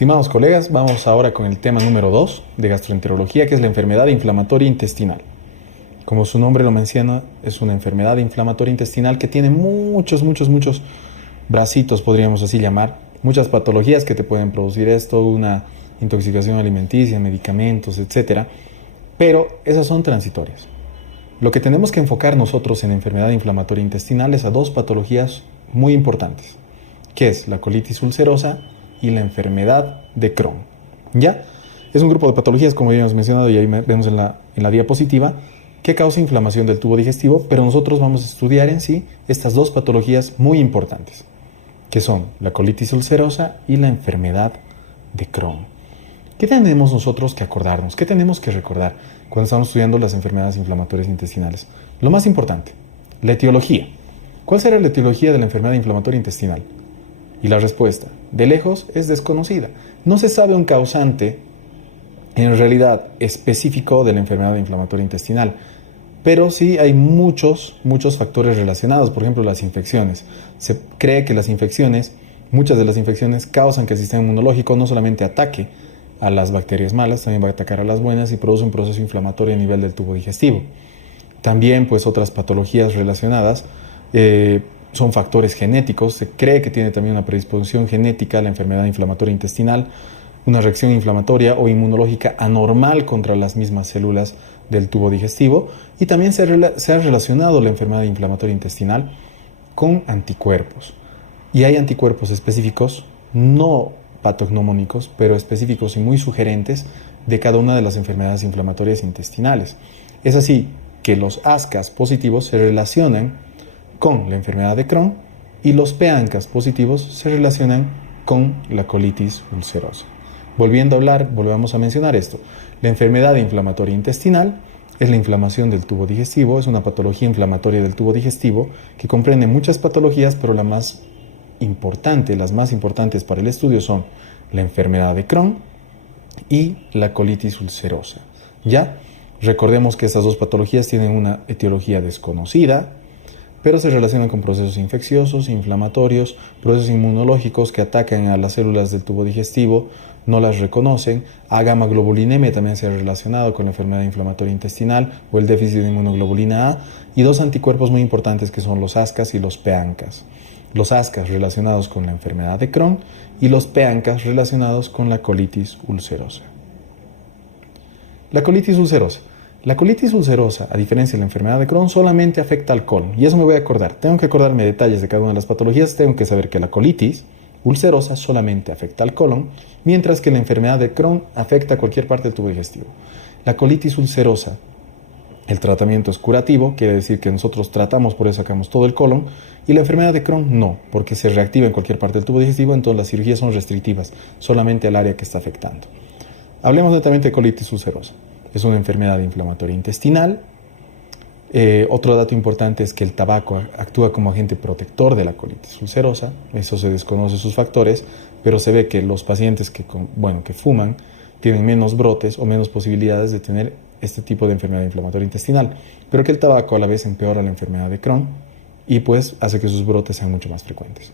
Estimados colegas, vamos ahora con el tema número 2 de gastroenterología, que es la enfermedad inflamatoria intestinal. Como su nombre lo menciona, es una enfermedad inflamatoria intestinal que tiene muchos bracitos, podríamos así llamar, muchas patologías que te pueden producir esto, una intoxicación alimenticia, medicamentos, etcétera, pero esas son transitorias. Lo que tenemos que enfocar nosotros en enfermedad inflamatoria intestinal es a dos patologías muy importantes, que es la colitis ulcerosa y la enfermedad de Crohn. ¿Ya? Es un grupo de patologías, como ya hemos mencionado y ahí vemos en la diapositiva, que causa inflamación del tubo digestivo, pero nosotros vamos a estudiar en sí estas dos patologías muy importantes, que son la colitis ulcerosa y la enfermedad de Crohn. ¿Qué tenemos nosotros que acordarnos? ¿Qué tenemos que recordar cuando estamos estudiando las enfermedades inflamatorias intestinales? Lo más importante, la etiología. ¿Cuál será la etiología de la enfermedad inflamatoria intestinal? Y la respuesta, de lejos, es desconocida. No se sabe un causante, en realidad, específico de la enfermedad inflamatoria intestinal, pero sí hay muchos factores relacionados. Por ejemplo, las infecciones. Se cree que muchas de las infecciones causan que el sistema inmunológico no solamente ataque a las bacterias malas, también va a atacar a las buenas y produce un proceso inflamatorio a nivel del tubo digestivo. También, pues, otras patologías relacionadas son factores genéticos. Se cree que tiene también una predisposición genética a la enfermedad inflamatoria intestinal, una reacción inflamatoria o inmunológica anormal contra las mismas células del tubo digestivo, y también se ha relacionado la enfermedad inflamatoria intestinal con anticuerpos. Y hay anticuerpos específicos, no patognomónicos, pero específicos y muy sugerentes de cada una de las enfermedades inflamatorias intestinales. Es así que los ASCAs positivos se relacionan con la enfermedad de Crohn y los PANCAs positivos se relacionan con la colitis ulcerosa. Volvamos a mencionar esto. La enfermedad inflamatoria intestinal es la inflamación del tubo digestivo, es una patología inflamatoria del tubo digestivo que comprende muchas patologías, pero las más importantes para el estudio son la enfermedad de Crohn y la colitis ulcerosa. ¿Ya? Recordemos que estas dos patologías tienen una etiología desconocida, pero se relacionan con procesos infecciosos, inflamatorios, procesos inmunológicos que atacan a las células del tubo digestivo, no las reconocen. A-gamma-globulinemia también se ha relacionado con la enfermedad inflamatoria intestinal o el déficit de inmunoglobulina A, y dos anticuerpos muy importantes que son los ASCAs y los PANCAs. Los ASCAs relacionados con la enfermedad de Crohn y los PANCAs relacionados con la colitis ulcerosa. La colitis ulcerosa. La colitis ulcerosa, a diferencia de la enfermedad de Crohn, solamente afecta al colon. Y eso me voy a acordar. Tengo que acordarme detalles de cada una de las patologías. Tengo que saber que la colitis ulcerosa solamente afecta al colon, mientras que la enfermedad de Crohn afecta a cualquier parte del tubo digestivo. La colitis ulcerosa, el tratamiento es curativo, quiere decir que nosotros tratamos, por eso sacamos todo el colon, y la enfermedad de Crohn no, porque se reactiva en cualquier parte del tubo digestivo, entonces las cirugías son restrictivas, solamente al área que está afectando. Hablemos netamente de colitis ulcerosa. Es una enfermedad inflamatoria intestinal. Otro dato importante es que el tabaco actúa como agente protector de la colitis ulcerosa. Eso se desconoce sus factores, pero se ve que los pacientes que fuman tienen menos brotes o menos posibilidades de tener este tipo de enfermedad inflamatoria intestinal, pero que el tabaco a la vez empeora la enfermedad de Crohn y pues hace que sus brotes sean mucho más frecuentes.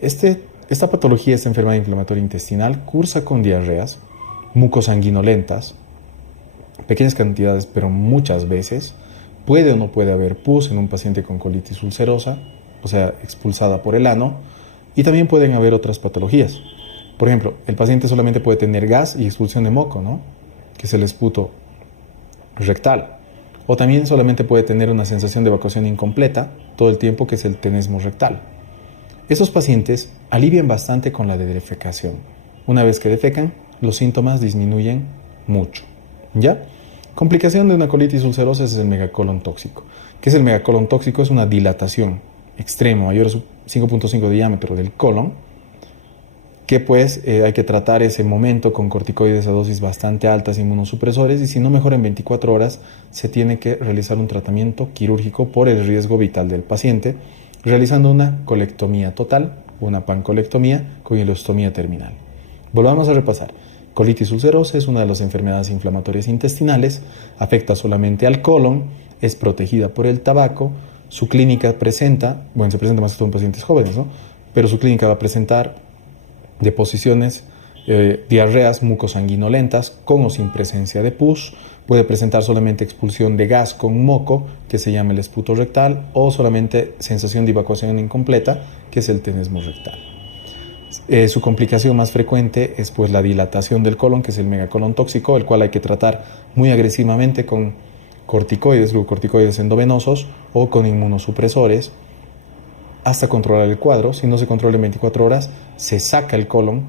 Esta patología, esta enfermedad inflamatoria intestinal, cursa con diarreas mucosanguinolentas, pequeñas cantidades, pero muchas veces. Puede o no puede haber pus en un paciente con colitis ulcerosa, o sea, expulsada por el ano, y también pueden haber otras patologías. Por ejemplo, el paciente solamente puede tener gas y expulsión de moco, ¿no? Que es el esputo rectal. O también solamente puede tener una sensación de evacuación incompleta todo el tiempo, que es el tenesmo rectal. Esos pacientes alivian bastante con la defecación. Una vez que defecan, los síntomas disminuyen mucho. ¿Ya? Complicación de una colitis ulcerosa es el megacolon tóxico. ¿Qué es el megacolon tóxico? Es una dilatación extrema, mayor a 5.5 de diámetro del colon, que pues hay que tratar ese momento con corticoides a dosis bastante altas, inmunosupresores, y si no mejora en 24 horas, se tiene que realizar un tratamiento quirúrgico por el riesgo vital del paciente, realizando una colectomía total, una pancolectomía con ileostomía terminal. Volvamos a repasar. Colitis ulcerosa es una de las enfermedades inflamatorias intestinales, afecta solamente al colon, es protegida por el tabaco, su clínica se presenta más que todo en pacientes jóvenes, ¿no? Pero su clínica va a presentar deposiciones diarreas mucosanguinolentas con o sin presencia de pus. Puede presentar solamente expulsión de gas con moco, que se llama el esputo rectal, o solamente sensación de evacuación incompleta, que es el tenesmo rectal. Su complicación más frecuente es pues la dilatación del colon, que es el megacolon tóxico, el cual hay que tratar muy agresivamente con corticoides, glucocorticoides endovenosos o con inmunosupresores hasta controlar el cuadro. Si no se controla en 24 horas, se saca el colon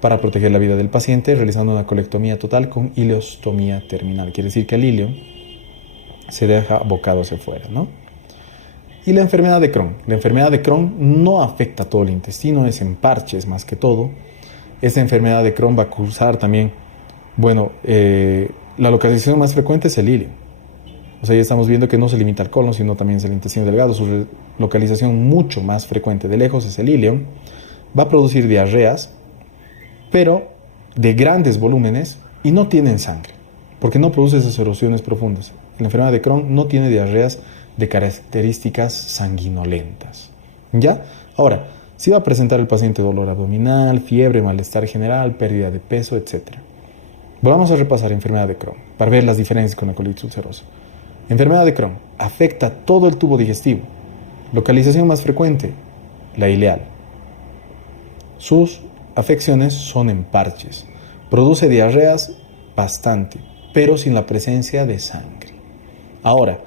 para proteger la vida del paciente, realizando una colectomía total con ileostomía terminal. Quiere decir que el ilio se deja bocado hacia afuera, ¿no? Y la enfermedad de Crohn. La enfermedad de Crohn no afecta todo el intestino, es en parches más que todo. Esta enfermedad de Crohn va a causar también, la localización más frecuente es el ilio. O sea, ya estamos viendo que no se limita al colon, sino también es el intestino delgado. Su localización mucho más frecuente de lejos es el ilio. Va a producir diarreas, pero de grandes volúmenes y no tienen sangre, porque no produce esas erosiones profundas. La enfermedad de Crohn no tiene diarreas de características sanguinolentas. ¿Ya? Ahora, si va a presentar el paciente dolor abdominal, fiebre, malestar general, pérdida de peso, etc. Vamos a repasar enfermedad de Crohn para ver las diferencias con la colitis ulcerosa. Enfermedad de Crohn afecta todo el tubo digestivo. Localización más frecuente, la ileal. Sus afecciones son en parches. Produce diarreas bastante, pero sin la presencia de sangre. Ahora,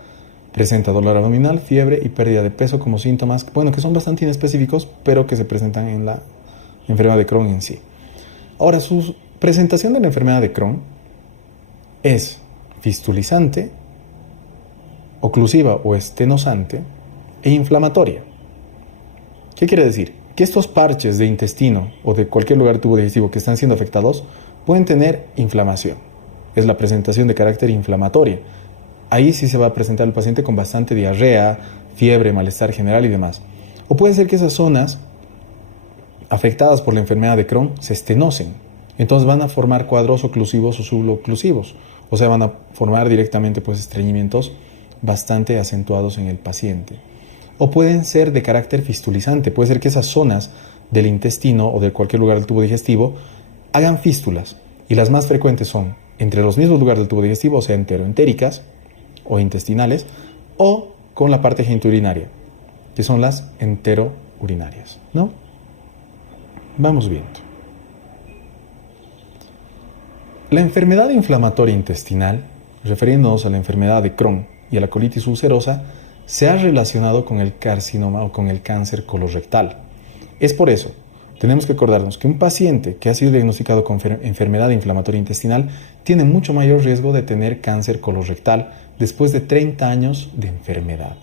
presenta dolor abdominal, fiebre y pérdida de peso como síntomas, que son bastante inespecíficos, pero que se presentan en la enfermedad de Crohn en sí. Ahora, su presentación de la enfermedad de Crohn es fistulizante, oclusiva o estenosante e inflamatoria. ¿Qué quiere decir? Que estos parches de intestino o de cualquier lugar del tubo digestivo que están siendo afectados pueden tener inflamación. Es la presentación de carácter inflamatoria. Ahí sí se va a presentar el paciente con bastante diarrea, fiebre, malestar general y demás. O puede ser que esas zonas afectadas por la enfermedad de Crohn se estenosen. Entonces van a formar cuadros oclusivos o suboclusivos. O sea, van a formar directamente estreñimientos bastante acentuados en el paciente. O pueden ser de carácter fistulizante. Puede ser que esas zonas del intestino o de cualquier lugar del tubo digestivo hagan fístulas. Y las más frecuentes son entre los mismos lugares del tubo digestivo, o sea, enteroentéricas o intestinales, o con la parte genitourinaria, que son las enterourinarias, ¿no? Vamos viendo. La enfermedad inflamatoria intestinal, refiriéndonos a la enfermedad de Crohn y a la colitis ulcerosa, se ha relacionado con el carcinoma o con el cáncer colorectal. Es por eso, tenemos que acordarnos que un paciente que ha sido diagnosticado con enfermedad inflamatoria intestinal tiene mucho mayor riesgo de tener cáncer colorectal después de 30 años de enfermedad.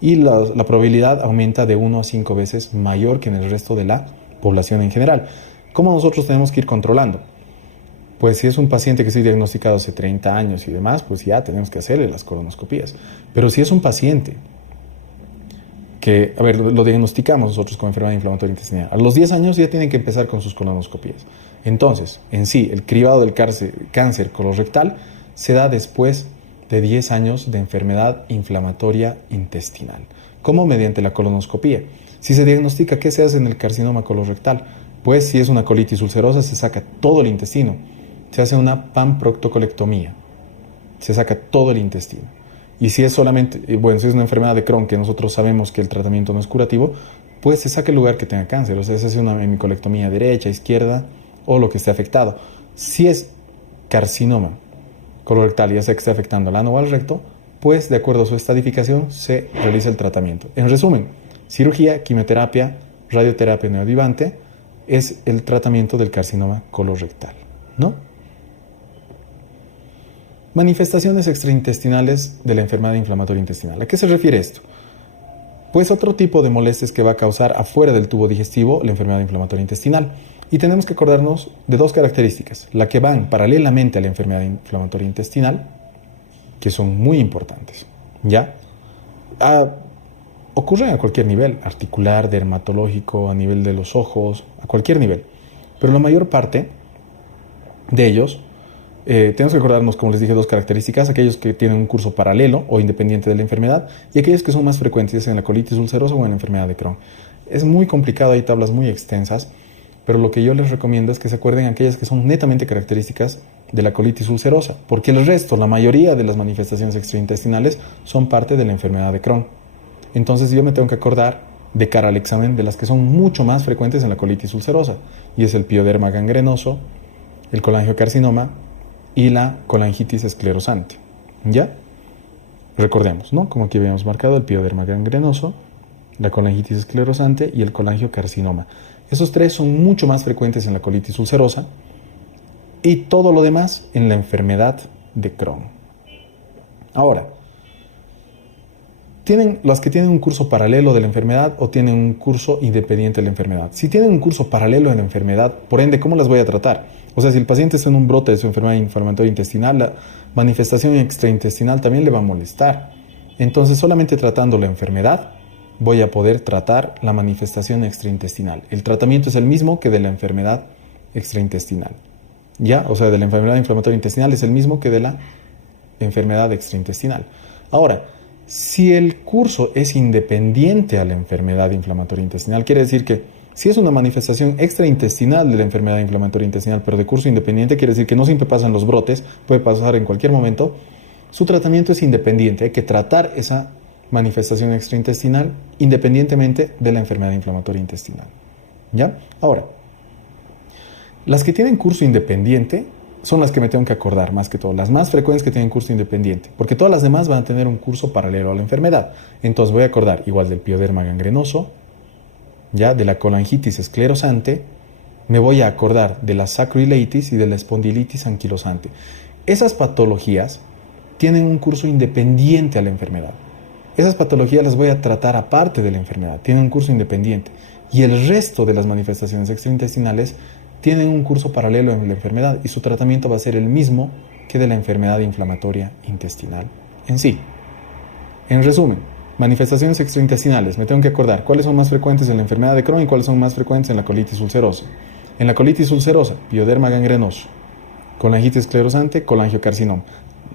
Y la probabilidad aumenta de 1 a 5 veces mayor que en el resto de la población en general. ¿Cómo nosotros tenemos que ir controlando? Pues si es un paciente que se ha diagnosticado hace 30 años y demás, pues ya tenemos que hacerle las colonoscopías. Pero si es un paciente que, lo diagnosticamos nosotros con enfermedad inflamatoria intestinal, a los 10 años ya tienen que empezar con sus colonoscopías. Entonces, en sí, el cribado del cáncer colorectal se da después de 10 años de enfermedad inflamatoria intestinal. ¿Cómo? Mediante la colonoscopía. Si se diagnostica, ¿qué se hace en el carcinoma colorectal? Pues si es una colitis ulcerosa, se saca todo el intestino. Se hace una panproctocolectomía. Se saca todo el intestino. Y si es solamente, si es una enfermedad de Crohn, que nosotros sabemos que el tratamiento no es curativo, pues se saca el lugar que tenga cáncer. O sea, se hace una hemicolectomía derecha, izquierda o lo que esté afectado. Si es carcinoma colorectal, ya sea que esté afectando al ano o al recto, pues de acuerdo a su estadificación se realiza el tratamiento. En resumen, cirugía, quimioterapia, radioterapia neoadjuvante es el tratamiento del carcinoma colorectal, ¿no? Manifestaciones extraintestinales de la enfermedad inflamatoria intestinal. ¿A qué se refiere esto? Pues otro tipo de molestias que va a causar afuera del tubo digestivo la enfermedad inflamatoria intestinal. Y tenemos que acordarnos de dos características, la que van paralelamente a la enfermedad inflamatoria intestinal, que son muy importantes, ¿ya? Ocurren a cualquier nivel, articular, dermatológico, a nivel de los ojos, a cualquier nivel. Pero la mayor parte de ellos, tenemos que acordarnos, como les dije, dos características: aquellos que tienen un curso paralelo o independiente de la enfermedad y aquellos que son más frecuentes en la colitis ulcerosa o en la enfermedad de Crohn. Es muy complicado, hay tablas muy extensas, pero lo que yo les recomiendo es que se acuerden aquellas que son netamente características de la colitis ulcerosa, porque el resto, la mayoría de las manifestaciones extraintestinales son parte de la enfermedad de Crohn. Entonces yo me tengo que acordar de cara al examen de las que son mucho más frecuentes en la colitis ulcerosa, y es el pioderma gangrenoso, el colangiocarcinoma y la colangitis esclerosante. ¿Ya? Recordemos, ¿no? Como aquí habíamos marcado, el pioderma gangrenoso, la colangitis esclerosante y el colangiocarcinoma. Esos tres son mucho más frecuentes en la colitis ulcerosa y todo lo demás en la enfermedad de Crohn. Ahora, ¿tienen las que tienen un curso paralelo de la enfermedad o tienen un curso independiente de la enfermedad? Si tienen un curso paralelo de la enfermedad, por ende, ¿cómo las voy a tratar? O sea, si el paciente está en un brote de su enfermedad inflamatoria intestinal, la manifestación extraintestinal también le va a molestar. Entonces, solamente tratando la enfermedad, voy a poder tratar la manifestación extraintestinal. El tratamiento es el mismo que de la enfermedad extraintestinal. ¿Ya? O sea, de la enfermedad inflamatoria intestinal es el mismo que de la enfermedad extraintestinal. Ahora, si el curso es independiente a la enfermedad inflamatoria intestinal, quiere decir que si es una manifestación extraintestinal de la enfermedad inflamatoria intestinal, pero de curso independiente, quiere decir que no siempre pasan los brotes, puede pasar en cualquier momento, su tratamiento es independiente. Hay que tratar esa manifestación extraintestinal independientemente de la enfermedad inflamatoria intestinal. ¿Ya? Ahora, las que tienen curso independiente son las que me tengo que acordar más que todo, las más frecuentes que tienen curso independiente, porque todas las demás van a tener un curso paralelo a la enfermedad. Entonces voy a acordar igual del pioderma gangrenoso, ya de la colangitis esclerosante, me voy a acordar de la sacroileitis y de la espondilitis anquilosante. Esas patologías tienen un curso independiente a la enfermedad. Esas patologías las voy a tratar aparte de la enfermedad, tienen un curso independiente. Y el resto de las manifestaciones extraintestinales tienen un curso paralelo en la enfermedad y su tratamiento va a ser el mismo que de la enfermedad inflamatoria intestinal en sí. En resumen, manifestaciones extraintestinales, me tengo que acordar cuáles son más frecuentes en la enfermedad de Crohn y cuáles son más frecuentes en la colitis ulcerosa. En la colitis ulcerosa, pioderma gangrenoso, colangitis esclerosante, colangiocarcinoma.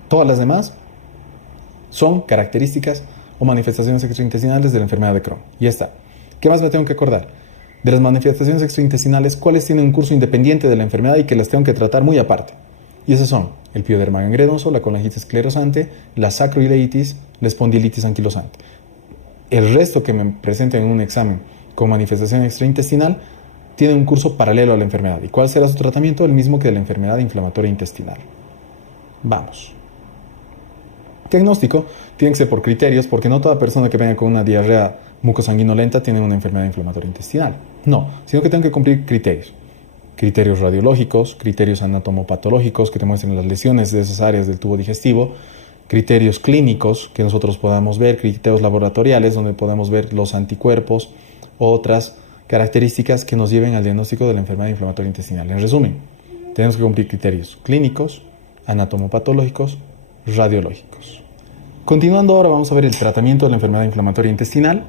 Todas las demás son características o manifestaciones extraintestinales de la enfermedad de Crohn. Y ya está. ¿Qué más me tengo que acordar? De las manifestaciones extraintestinales, cuáles tienen un curso independiente de la enfermedad y que las tengo que tratar muy aparte. Y esos son el pioderma gangrenoso, la colangitis esclerosante, la sacroileitis, la espondilitis anquilosante. El resto que me presenten en un examen con manifestación extraintestinal tiene un curso paralelo a la enfermedad. ¿Y cuál será su tratamiento? El mismo que de la enfermedad inflamatoria intestinal. Vamos. Diagnóstico tiene que ser por criterios, porque no toda persona que venga con una diarrea mucosanguinolenta tiene una enfermedad inflamatoria intestinal. No, sino que tengo que cumplir criterios. Criterios radiológicos, criterios anatomopatológicos que te muestren las lesiones de esas áreas del tubo digestivo, criterios clínicos que nosotros podamos ver, criterios laboratoriales donde podamos ver los anticuerpos o otras características que nos lleven al diagnóstico de la enfermedad inflamatoria intestinal. En resumen, tenemos que cumplir criterios clínicos, anatomopatológicos, radiológicos. Continuando ahora vamos a ver el tratamiento de la enfermedad inflamatoria intestinal.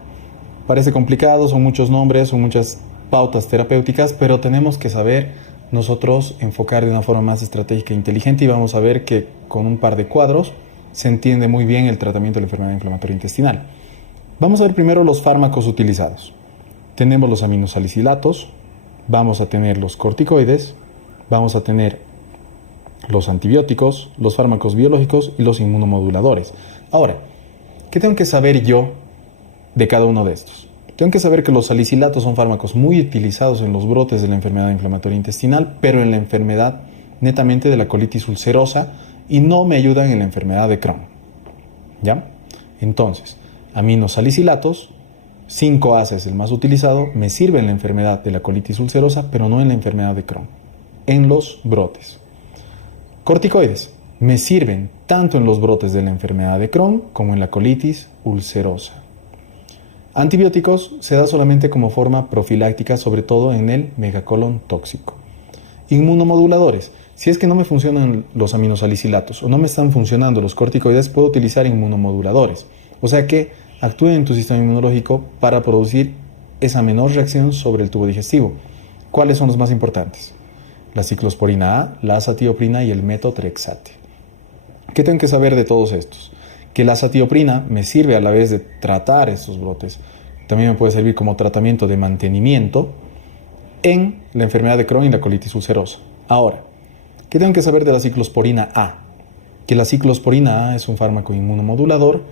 Parece complicado, son muchos nombres, son muchas pautas terapéuticas, pero tenemos que saber nosotros enfocar de una forma más estratégica e inteligente y vamos a ver que con un par de cuadros se entiende muy bien el tratamiento de la enfermedad inflamatoria intestinal. Vamos a ver primero los fármacos utilizados. Tenemos los aminosalicilatos, vamos a tener los corticoides, vamos a tener los antibióticos, los fármacos biológicos y los inmunomoduladores. Ahora, ¿qué tengo que saber yo de cada uno de estos? Tengo que saber que los salicilatos son fármacos muy utilizados en los brotes de la enfermedad inflamatoria intestinal, pero en la enfermedad netamente de la colitis ulcerosa y no me ayudan en la enfermedad de Crohn. ¿Ya? Entonces, aminosalicilatos, 5-ACE es el más utilizado, me sirve en la enfermedad de la colitis ulcerosa, pero no en la enfermedad de Crohn, en los brotes. Corticoides, me sirven tanto en los brotes de la enfermedad de Crohn como en la colitis ulcerosa. Antibióticos se da solamente como forma profiláctica, sobre todo en el megacolon tóxico. Inmunomoduladores, si es que no me funcionan los aminosalicilatos o no me están funcionando los corticoides, puedo utilizar inmunomoduladores. O sea que actúen en tu sistema inmunológico para producir esa menor reacción sobre el tubo digestivo. ¿Cuáles son los más importantes? La ciclosporina A, la azatioprina y el metotrexate. ¿Qué tengo que saber de todos estos? Que la azatioprina me sirve a la vez de tratar estos brotes. También me puede servir como tratamiento de mantenimiento. en la enfermedad de Crohn y la colitis ulcerosa. Ahora, ¿qué tengo que saber de la ciclosporina A? Que la ciclosporina A es un fármaco inmunomodulador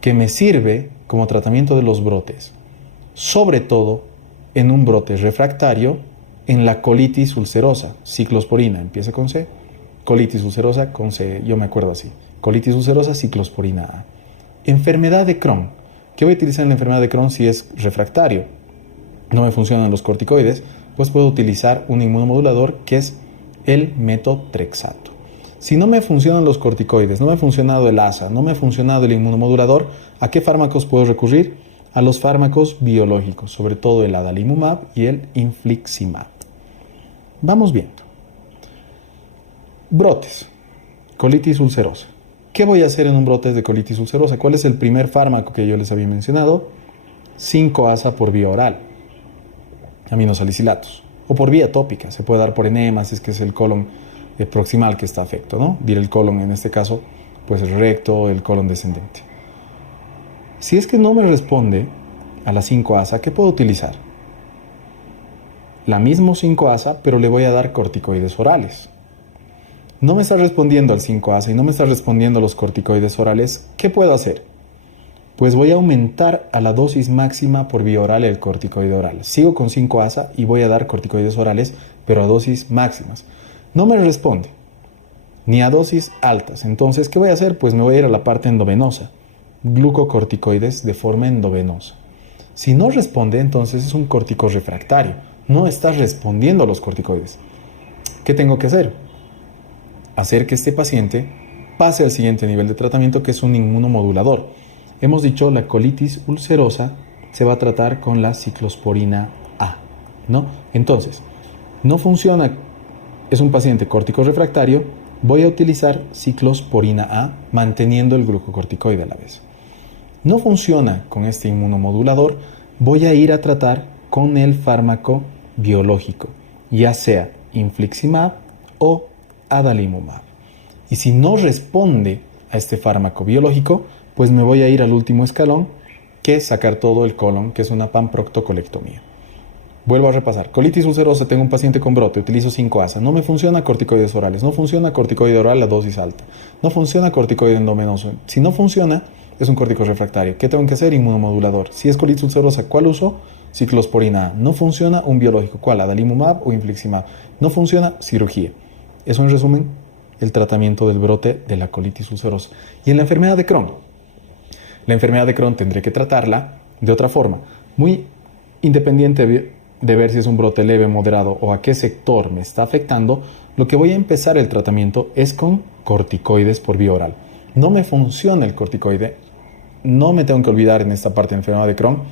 que me sirve como tratamiento de los brotes, sobre todo en un brote refractario en la colitis ulcerosa. Ciclosporina empieza con C, colitis ulcerosa con C, yo me acuerdo así. Colitis ulcerosa, ciclosporina A. Enfermedad de Crohn. ¿Qué voy a utilizar en la enfermedad de Crohn si es refractario? No me funcionan los corticoides, pues puedo utilizar un inmunomodulador que es el metotrexato. Si no me funcionan los corticoides, no me ha funcionado el ASA, no me ha funcionado el inmunomodulador, ¿a qué fármacos puedo recurrir? A los fármacos biológicos, sobre todo el adalimumab y el infliximab. Vamos viendo. Brotes. Colitis ulcerosa. ¿Qué voy a hacer en un brote de colitis ulcerosa? ¿Cuál es el primer fármaco que yo les había mencionado? 5-ASA por vía oral, aminosalicilatos, o por vía tópica, se puede dar por enema, si es que es el colon proximal que está afecto, ¿no? Dir el colon en este caso, pues el recto, el colon descendente. Si es que no me responde a la 5-ASA, ¿qué puedo utilizar? La misma 5-ASA, pero le voy a dar corticoides orales. No me está respondiendo al 5-ASA y no me está respondiendo a los corticoides orales, ¿qué puedo hacer? Pues voy a aumentar a la dosis máxima por vía oral el corticoide oral. Sigo con 5-ASA y voy a dar corticoides orales, pero a dosis máximas. No me responde, ni a dosis altas. Entonces, ¿qué voy a hacer? Pues me voy a ir a la parte endovenosa. Glucocorticoides de forma endovenosa. Si no responde, entonces es un corticorrefractario. No está respondiendo a los corticoides. ¿Qué tengo que hacer? Hacer que este paciente pase al siguiente nivel de tratamiento, que es un inmunomodulador. Hemos dicho, la colitis ulcerosa se va a tratar con la ciclosporina A, ¿no? Entonces, no funciona, es un paciente corticorrefractario, voy a utilizar ciclosporina A manteniendo el glucocorticoide a la vez. No funciona con este inmunomodulador, voy a ir a tratar con el fármaco biológico, ya sea infliximab o adalimumab. Y si no responde a este fármaco biológico, pues me voy a ir al último escalón, que es sacar todo el colon, que es una panproctocolectomía. Vuelvo a repasar. Colitis ulcerosa, tengo un paciente con brote, utilizo 5-ASA. No me funciona corticoides orales, no funciona corticoide oral a dosis alta, no funciona corticoide endovenoso. Si no funciona, es un corticorrefractario. ¿Qué tengo que hacer? Inmunomodulador. Si es colitis ulcerosa, ¿cuál uso? Ciclosporina A. No funciona, un biológico. ¿Cuál? Adalimumab o infliximab. No funciona, cirugía. Eso en resumen, el tratamiento del brote de la colitis ulcerosa. Y en la enfermedad de Crohn. La enfermedad de Crohn tendré que tratarla de otra forma, muy independiente de ver si es un brote leve, moderado o a qué sector me está afectando. Lo que voy a empezar el tratamiento es con corticoides por vía oral. No me funciona el corticoide, no me tengo que olvidar en esta parte de la enfermedad de Crohn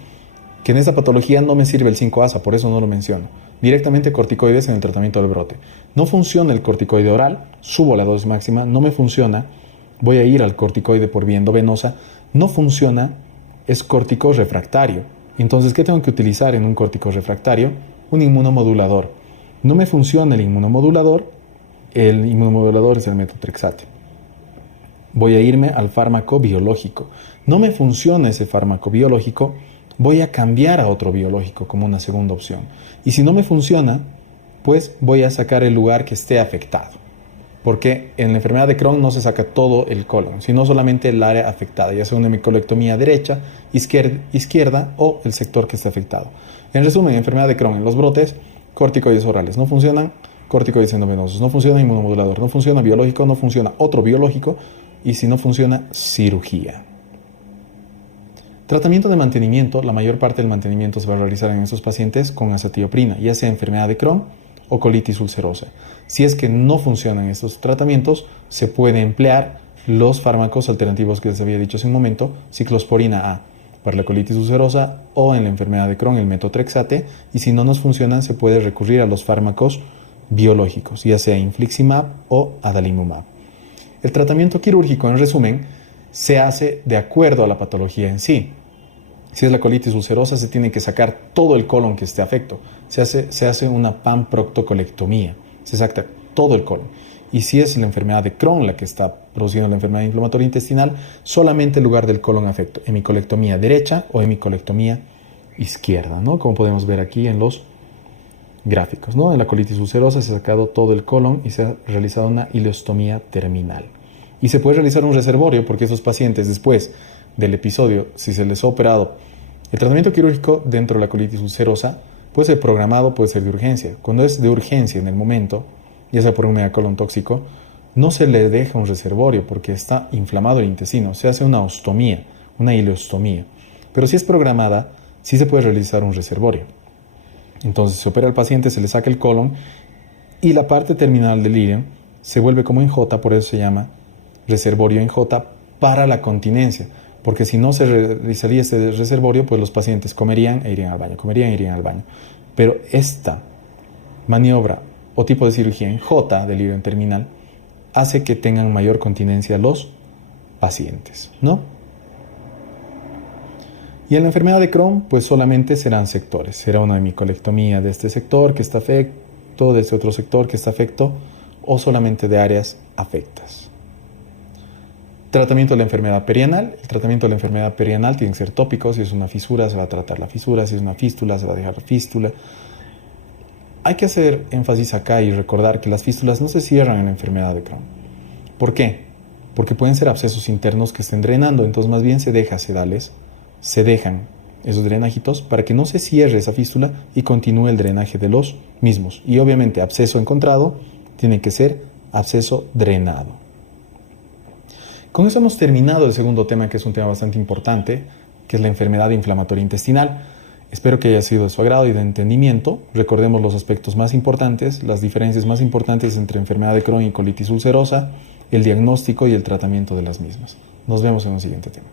que en esta patología no me sirve el 5-ASA, por eso no lo menciono. Directamente corticoides en el tratamiento del brote. No funciona el corticoide oral, subo la dosis máxima, no me funciona, voy a ir al corticoide por vía endovenosa, no funciona, es corticorrefractario. Entonces, ¿qué tengo que utilizar en un corticorrefractario? Un inmunomodulador. No me funciona el inmunomodulador es el metotrexate. Voy a irme al fármaco biológico. No me funciona ese fármaco biológico, voy a cambiar a otro biológico como una segunda opción. Y si no me funciona, pues voy a sacar el lugar que esté afectado. Porque en la enfermedad de Crohn no se saca todo el colon, sino solamente el área afectada, ya sea una hemicolectomía derecha, izquierda o el sector que esté afectado. En resumen, enfermedad de Crohn, en los brotes, corticoides orales no funcionan, corticoides endovenosos no funciona, inmunomodulador no funciona, biológico no funciona, otro biológico, y si no funciona, cirugía. Tratamiento de mantenimiento, la mayor parte del mantenimiento se va a realizar en estos pacientes con azatioprina, ya sea enfermedad de Crohn o colitis ulcerosa. Si es que no funcionan estos tratamientos, se puede emplear los fármacos alternativos que les había dicho hace un momento, ciclosporina A para la colitis ulcerosa o en la enfermedad de Crohn el metotrexate, y si no nos funcionan se puede recurrir a los fármacos biológicos, ya sea infliximab o adalimumab. El tratamiento quirúrgico, en resumen, se hace de acuerdo a la patología en sí. Si es la colitis ulcerosa, se tiene que sacar todo el colon que esté afecto. Se hace una panproctocolectomía. Se saca todo el colon. Y si es la enfermedad de Crohn la que está produciendo la enfermedad inflamatoria intestinal, solamente el lugar del colon afecto. Hemicolectomía derecha o hemicolectomía izquierda, ¿no? Como podemos ver aquí en los gráficos, ¿no? En la colitis ulcerosa se ha sacado todo el colon y se ha realizado una ileostomía terminal. Y se puede realizar un reservorio porque esos pacientes después del episodio, si se les ha operado, el tratamiento quirúrgico dentro de la colitis ulcerosa puede ser programado, puede ser de urgencia. Cuando es de urgencia en el momento, ya sea por un megacolon tóxico, no se le deja un reservorio porque está inflamado el intestino. Se hace una ostomía, una ileostomía. Pero si es programada, sí se puede realizar un reservorio. Entonces se opera al paciente, se le saca el colon y la parte terminal del ileum se vuelve como en J, por eso se llama reservorio en J para la continencia. Porque si no se realizaría este reservorio, pues los pacientes comerían e irían al baño, comerían e irían al baño. Pero esta maniobra o tipo de cirugía en J del ileum terminal hace que tengan mayor continencia los pacientes, ¿no? Y en la enfermedad de Crohn, pues solamente serán sectores. Será una hemicolectomía de este sector que está afecto, de este otro sector que está afecto, o solamente de áreas afectas. Tratamiento de la enfermedad perianal. El tratamiento de la enfermedad perianal tiene que ser tópico. Si es una fisura, se va a tratar la fisura. Si es una fístula, se va a dejar la fístula. Hay que hacer énfasis acá y recordar que las fístulas no se cierran en la enfermedad de Crohn. ¿Por qué? Porque pueden ser abscesos internos que estén drenando. Entonces, más bien se dejan esos drenajitos para que no se cierre esa fístula y continúe el drenaje de los mismos. Y obviamente, absceso encontrado tiene que ser absceso drenado. Con eso hemos terminado el segundo tema, que es un tema bastante importante, que es la enfermedad inflamatoria intestinal. Espero que haya sido de su agrado y de entendimiento. Recordemos los aspectos más importantes, las diferencias más importantes entre enfermedad de Crohn y colitis ulcerosa, el diagnóstico y el tratamiento de las mismas. Nos vemos en un siguiente tema.